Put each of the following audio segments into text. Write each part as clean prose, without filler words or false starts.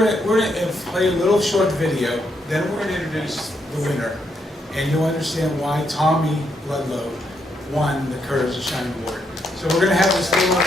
we're gonna play a little short video, then we're gonna introduce the winner, and you'll understand why Tommy Ludlow won the Courage to Shine Award. So we're gonna have this little.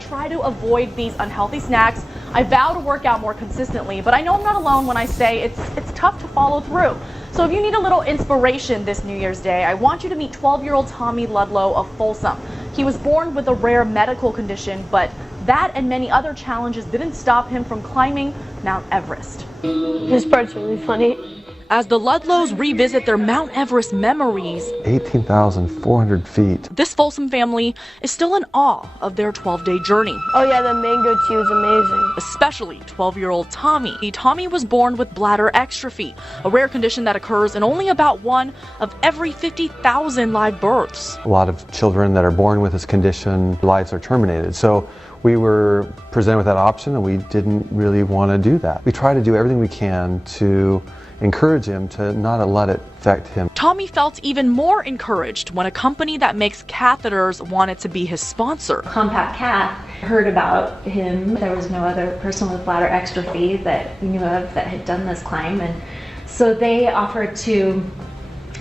Try to avoid these unhealthy snacks. I vow to work out more consistently, but I know I'm not alone when I say it's tough to follow through. So if you need a little inspiration this New Year's Day, I want you to meet 12-year-old Tommy Ludlow of Folsom. He was born with a rare medical condition, but that and many other challenges didn't stop him from climbing Mount Everest. This part's really funny. As the Ludlows revisit their Mount Everest memories, 18,400 feet. this Folsom family is still in awe of their 12-day journey. Oh yeah, the mango tea was amazing. Especially 12-year-old Tommy. Tommy was born with bladder exstrophy, a rare condition that occurs in only about 1 of every 50,000 live births. A lot of children that are born with this condition, lives are terminated. So we were presented with that option and we didn't really want to do that. We try to do everything we can to encourage him to not let it affect him. Tommy felt even more encouraged when a company that makes catheters wanted to be his sponsor. Compact Cath heard about him. There was no other person with bladder exstrophy that we knew of that had done this climb, and so they offered to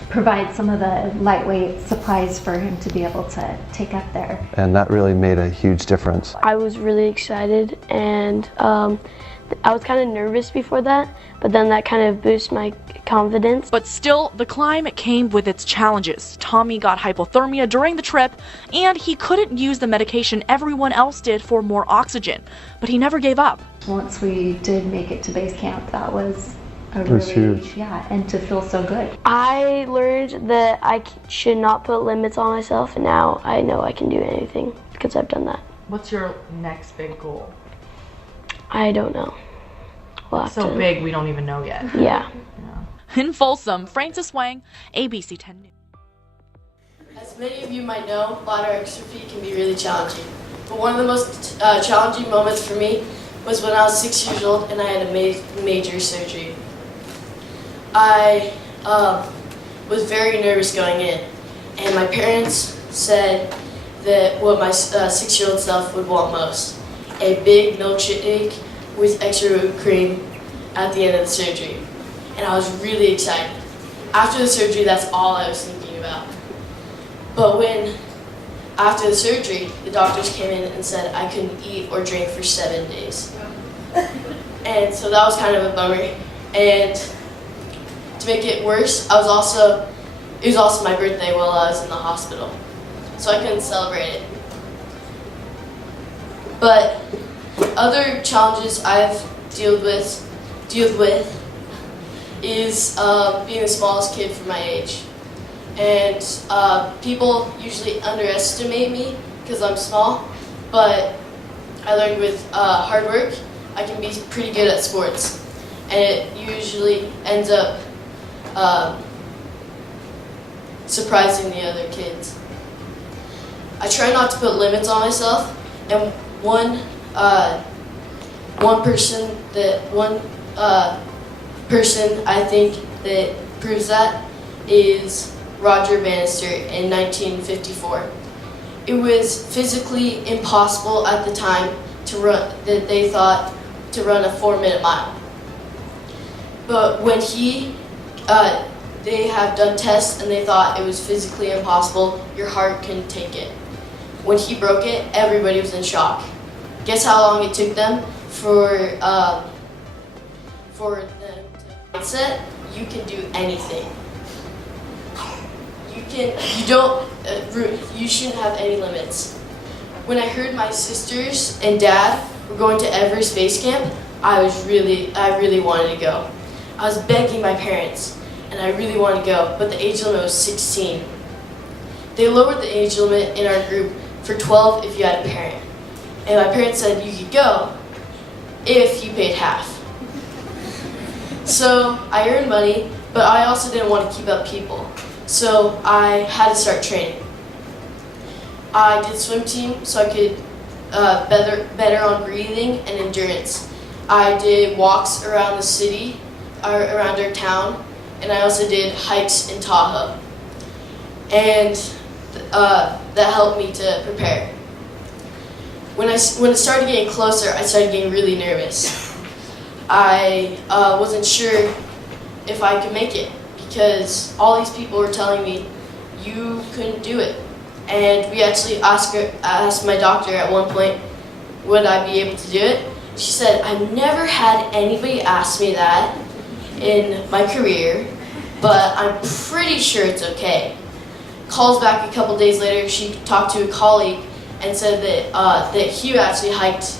provide some of the lightweight supplies for him to be able to take up there. And that really made a huge difference. I was really excited, and I was kind of nervous before that, but then that kind of boosted my confidence. But still, the climb came with its challenges. Tommy got hypothermia during the trip, and he couldn't use the medication everyone else did for more oxygen. But he never gave up. Once we did make it to base camp, that was It was huge. Yeah, and to feel so good. I learned that I should not put limits on myself, and now I know I can do anything because I've done that. What's your next big goal? I don't know. So big, we don't even know yet. Yeah. In Folsom, Francis Wang, ABC 10 News. As many of you might know, bladder exstrophy can be really challenging. But one of the most challenging moments for me was when I was 6 years old and I had a major surgery. I was very nervous going in, and my parents said that what my 6-year-old self would want most: a big milkshake with extra whipped cream at the end of the surgery. And I was really excited. After the surgery, that's all I was thinking about. But after the surgery, the doctors came in and said I couldn't eat or drink for 7 days. And so that was kind of a bummer. And to make it worse, it was also my birthday while I was in the hospital. So I couldn't celebrate it. But other challenges I've dealt with is being the smallest kid for my age. And people usually underestimate me because I'm small, but I learned with hard work, I can be pretty good at sports. And it usually ends up surprising the other kids. I try not to put limits on myself, and one person I think that proves that is Roger Bannister in 1954. It was physically impossible at the time they thought to run a 4-minute mile. But when they have done tests and they thought it was physically impossible, your heart couldn't take it. When he broke it, everybody was in shock. Guess how long it took them for them to mindset? You can do anything. You shouldn't have any limits. When I heard my sisters and dad were going to Everest Base Camp, I really wanted to go. I was begging my parents, and I really wanted to go, but the age limit was 16. They lowered the age limit in our group for 12 if you had a parent. And my parents said you could go if you paid half. So I earned money, but I also didn't want to keep up people. So I had to start training. I did swim team so I could better on breathing and endurance. I did walks around the city, or around our town, and I also did hikes in Tahoe. And that helped me to prepare. When it started getting closer, I started getting really nervous. I wasn't sure if I could make it because all these people were telling me you couldn't do it. And we actually asked my doctor at one point, would I be able to do it? She said, I've never had anybody ask me that in my career, but I'm pretty sure it's okay. Calls back a couple days later, she talked to a colleague and said that he actually hiked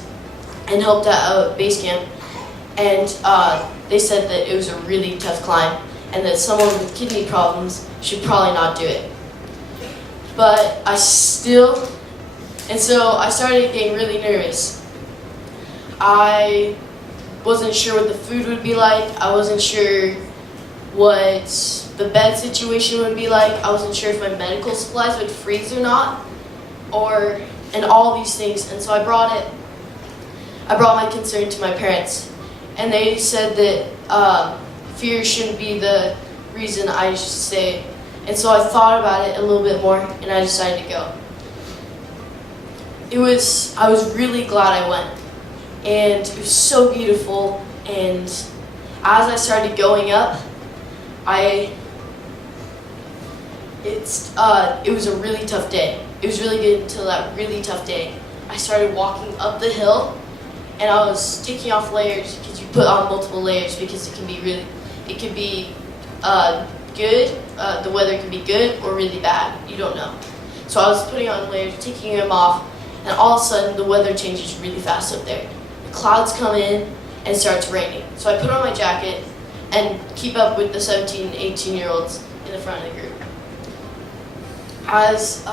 and helped at base camp, and they said that it was a really tough climb and that someone with kidney problems should probably not do it. But so I started getting really nervous. I wasn't sure what the food would be like. I wasn't sure what the bed situation would be like. I wasn't sure if my medical supplies would freeze or not, and all these things. And so I brought my concern to my parents, and they said that fear shouldn't be the reason I should stay. And so I thought about it a little bit more, and I decided to go. I was really glad I went, and it was so beautiful. And as I started going up, it was a really tough day. It was really good until that really tough day. I started walking up the hill, and I was taking off layers because you put on multiple layers because it could be good. The weather can be good or really bad. You don't know. So I was putting on layers, taking them off, and all of a sudden the weather changes really fast up there. The clouds come in and it starts raining. So I put on my jacket and keep up with the 17, 18-year-olds in the front of the group. As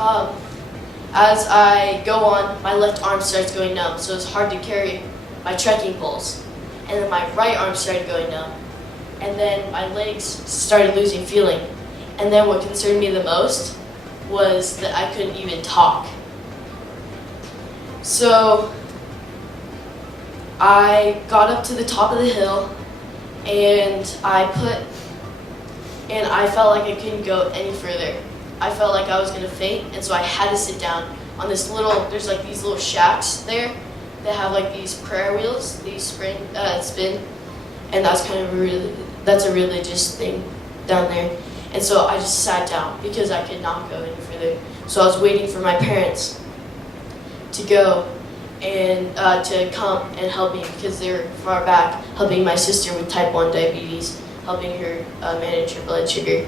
I go on, my left arm starts going numb, so it's hard to carry my trekking poles. And then my right arm started going numb. And then my legs started losing feeling. And then what concerned me the most was that I couldn't even talk. So I got up to the top of the hill, and I felt like I couldn't go any further. I felt like I was gonna faint, and so I had to sit down on there's like these little shacks there that have like these prayer wheels, these spin, and that's a religious thing down there. And so I just sat down because I could not go any further. So I was waiting for my parents to go and to come and help me because they were far back, helping my sister with type 1 diabetes, helping her manage her blood sugar.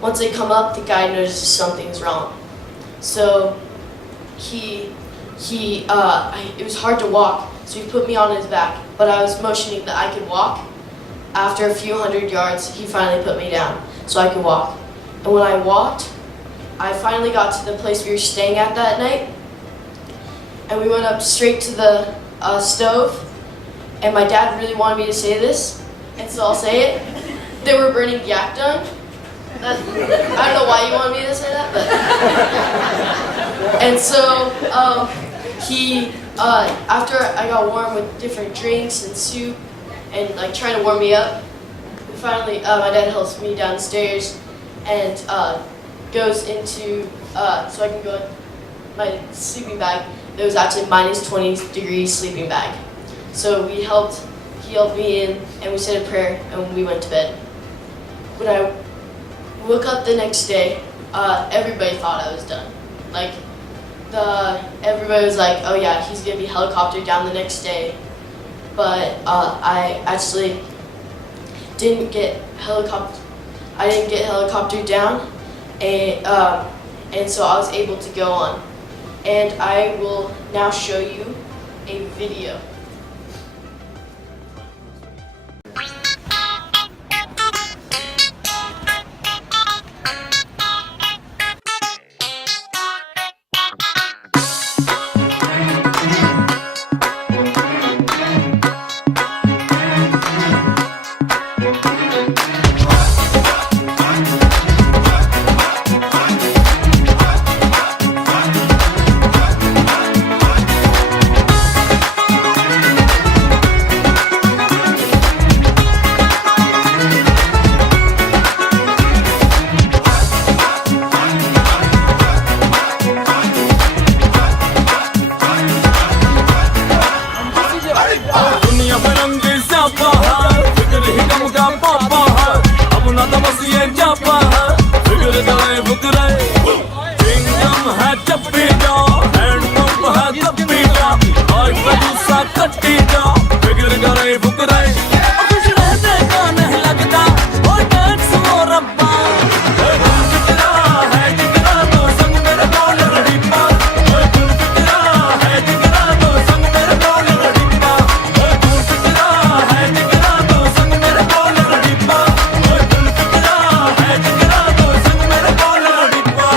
Once they come up, the guy notices something's wrong. So it was hard to walk, so he put me on his back, but I was motioning that I could walk. After a few hundred yards, he finally put me down so I could walk. And when I walked, I finally got to the place we were staying at that night, and we went up straight to the stove, and my dad really wanted me to say this, and so I'll say it. They were burning yak dung. I don't know why you wanted me to say that, but... And so, after I got warm with different drinks and soup, and like trying to warm me up, finally, my dad helps me downstairs and goes into, so I can go in my sleeping bag. There was actually minus 20 degrees sleeping bag. So he helped me in, and we said a prayer, and we went to bed. When I woke up the next day, everybody thought I was done. Like, everybody was like, oh yeah, he's gonna be helicoptered down the next day. But I actually didn't get helicoptered down, and so I was able to go on. And I will now show you a video. चप्पी जा handpump है कप्पी जा आज का दूसरा कट्टी जा फिक्र करे फुकरे खुश रहने का नहीं लगता और डांस हो रब्बा फिकरा है जिगरा तो संग मेरे बोल रही पा फिकरा है जिगरा तो संग मेरे बोल रही पा फिकरा है जिगरा तो संग मेरे बोल रही पा फिकरा है जिगरा तो संग मेरे बोल रही पा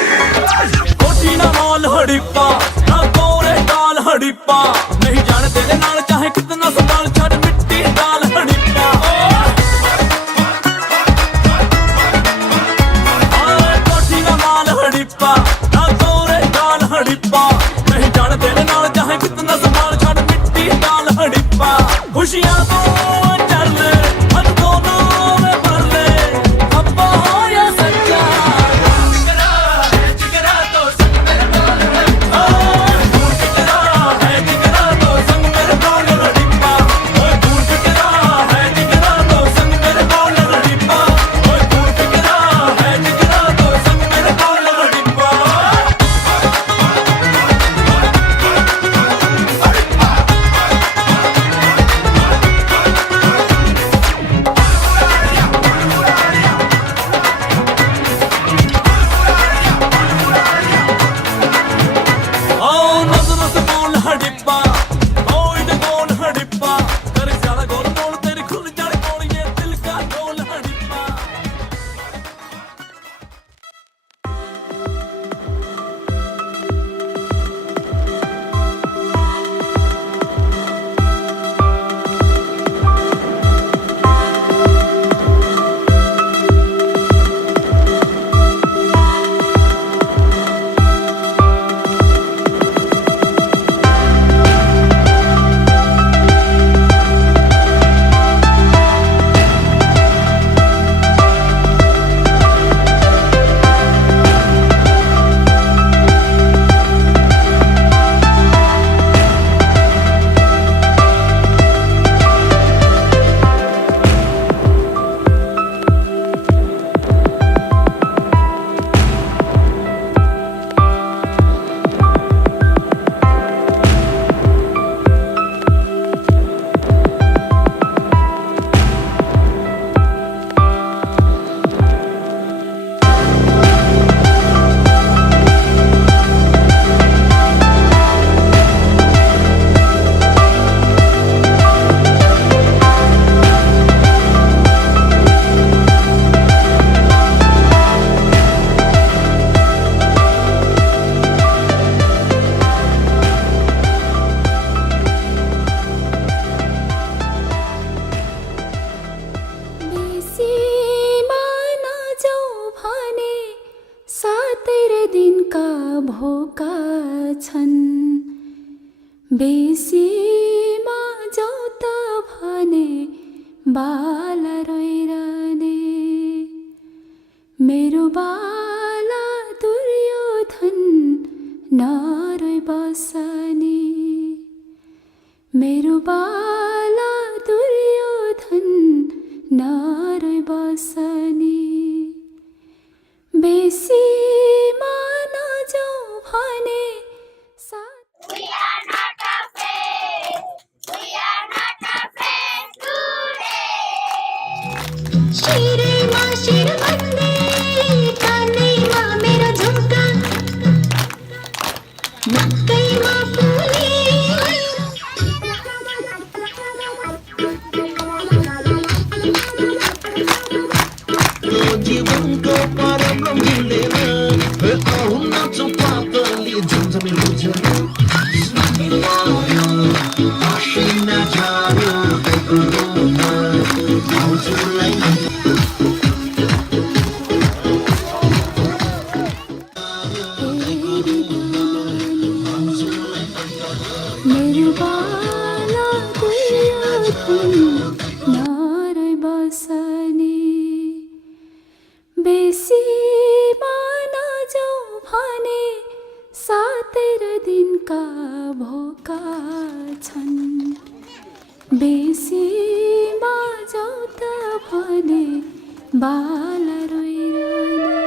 कोठी ना मॉल हड़िप्पा ना कोरे डाल हड़िप्पा नहीं जाने तेरे नाल चाहे कितना संभाल छड़ मिट्टी डाल हड़िप्पा कोठी ना मॉल हड़िप्पा ना कोरे डाल हड़िप्पा नहीं जाने तेरे नाल चाहे कितना संभाल छड़ मिट्टी डाल हड़िप्पा खुशियां तो चल ले हद दोनों में भर ले अब्बा हो या सच्चा जिगरा तो संग मेरे बोल रड़िप्पा जिगरा है जिगरा तो संग मेरे बोल रड़िप्पा जिगरा है जिगरा तो संग मेरे बोल रड़िप्पा जिगरा है जिगरा तो संग मेरे बोल रड़िप्पा नजरों से बोल हड़िप्पा कोई दे बोल हड़िप्पा तेरे ज्यादा गोल बोल तेरी खुल जाए बोल ये दिल का ढोल हड़िप्पा बेसीमा नजाऊ भने 70 दिनका भोका छन् बेसीमा जाऊ त भने बाला रोइरहने मेरो बाला दुर्योधन नरोइ बसनी मेरो बाला दुर्योधन नरोइ बसनी बेसीमा नजाऊ भने We are not afraid. We are not afraid today. शिरमा शिर भन्ने कानैमा मेरो झुम्का नक्कैमा फुले जीवनको परम मिलेन आउन चौपातले झन्झमे लुझ्यो असिना जायो तैको आउँछुलाई मेरो बाला दुर्योधन नरोइ बसनी बेसीमा नजाऊ भने 17 दिनका भोका छन् बेसीमा जाऊ त भने बाल रोइरहने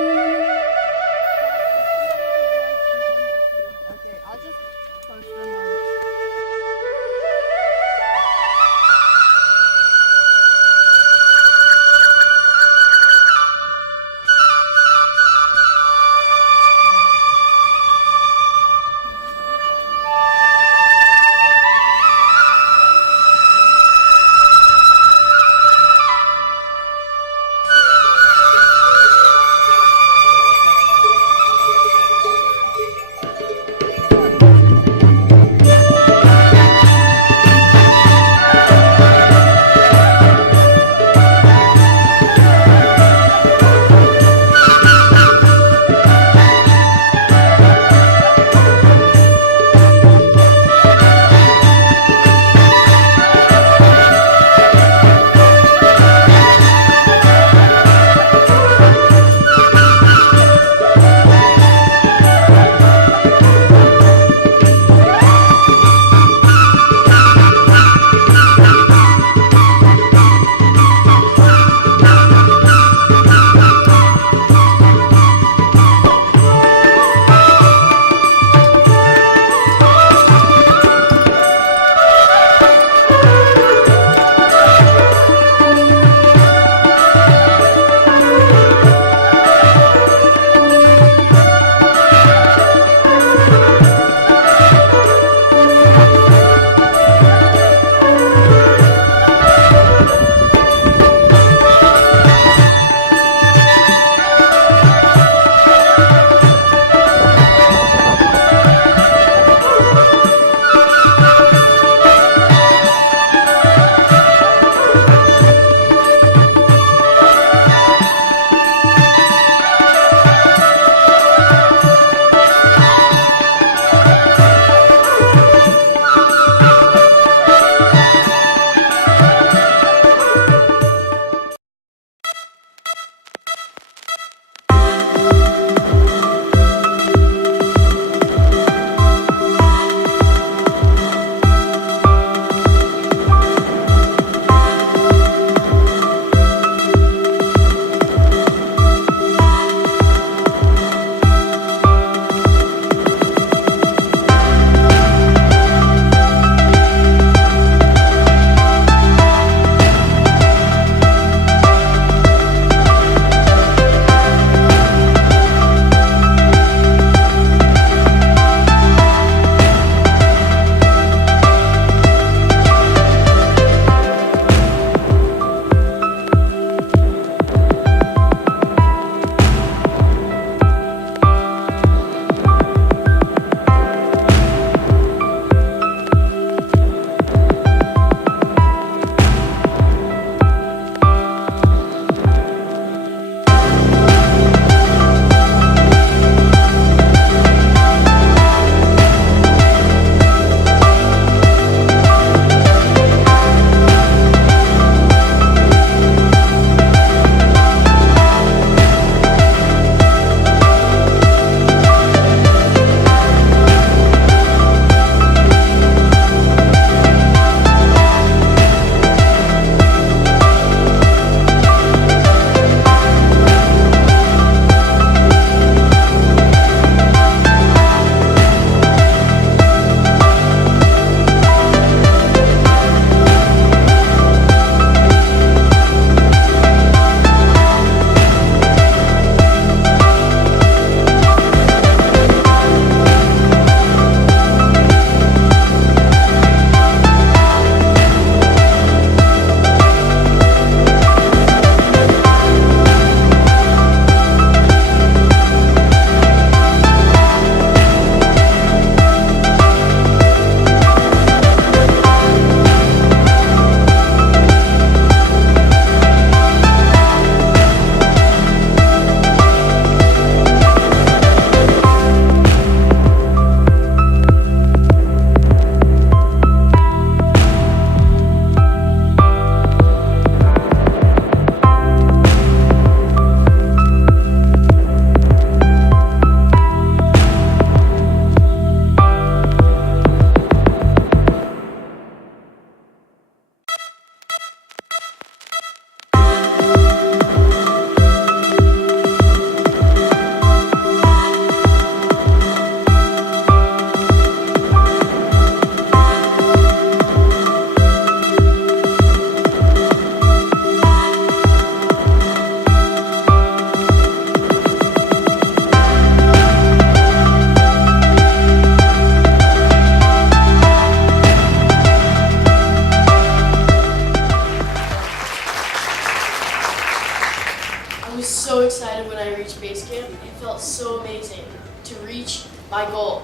to reach my goal.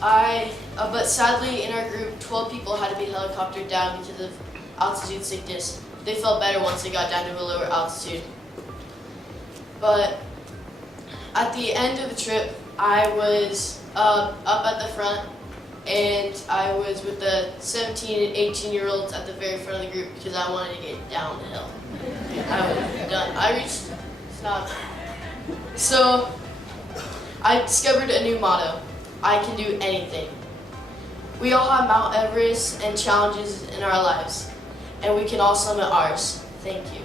But sadly in our group, 12 people had to be helicoptered down because of altitude sickness. They felt better once they got down to a lower altitude. But at the end of the trip, I was up at the front, and I was with the 17 and 18-year-olds at the very front of the group because I wanted to get down the hill. I was done. I reached stop. So I discovered a new motto: I can do anything. We all have Mount Everest and challenges in our lives, and we can all summit ours. Thank you.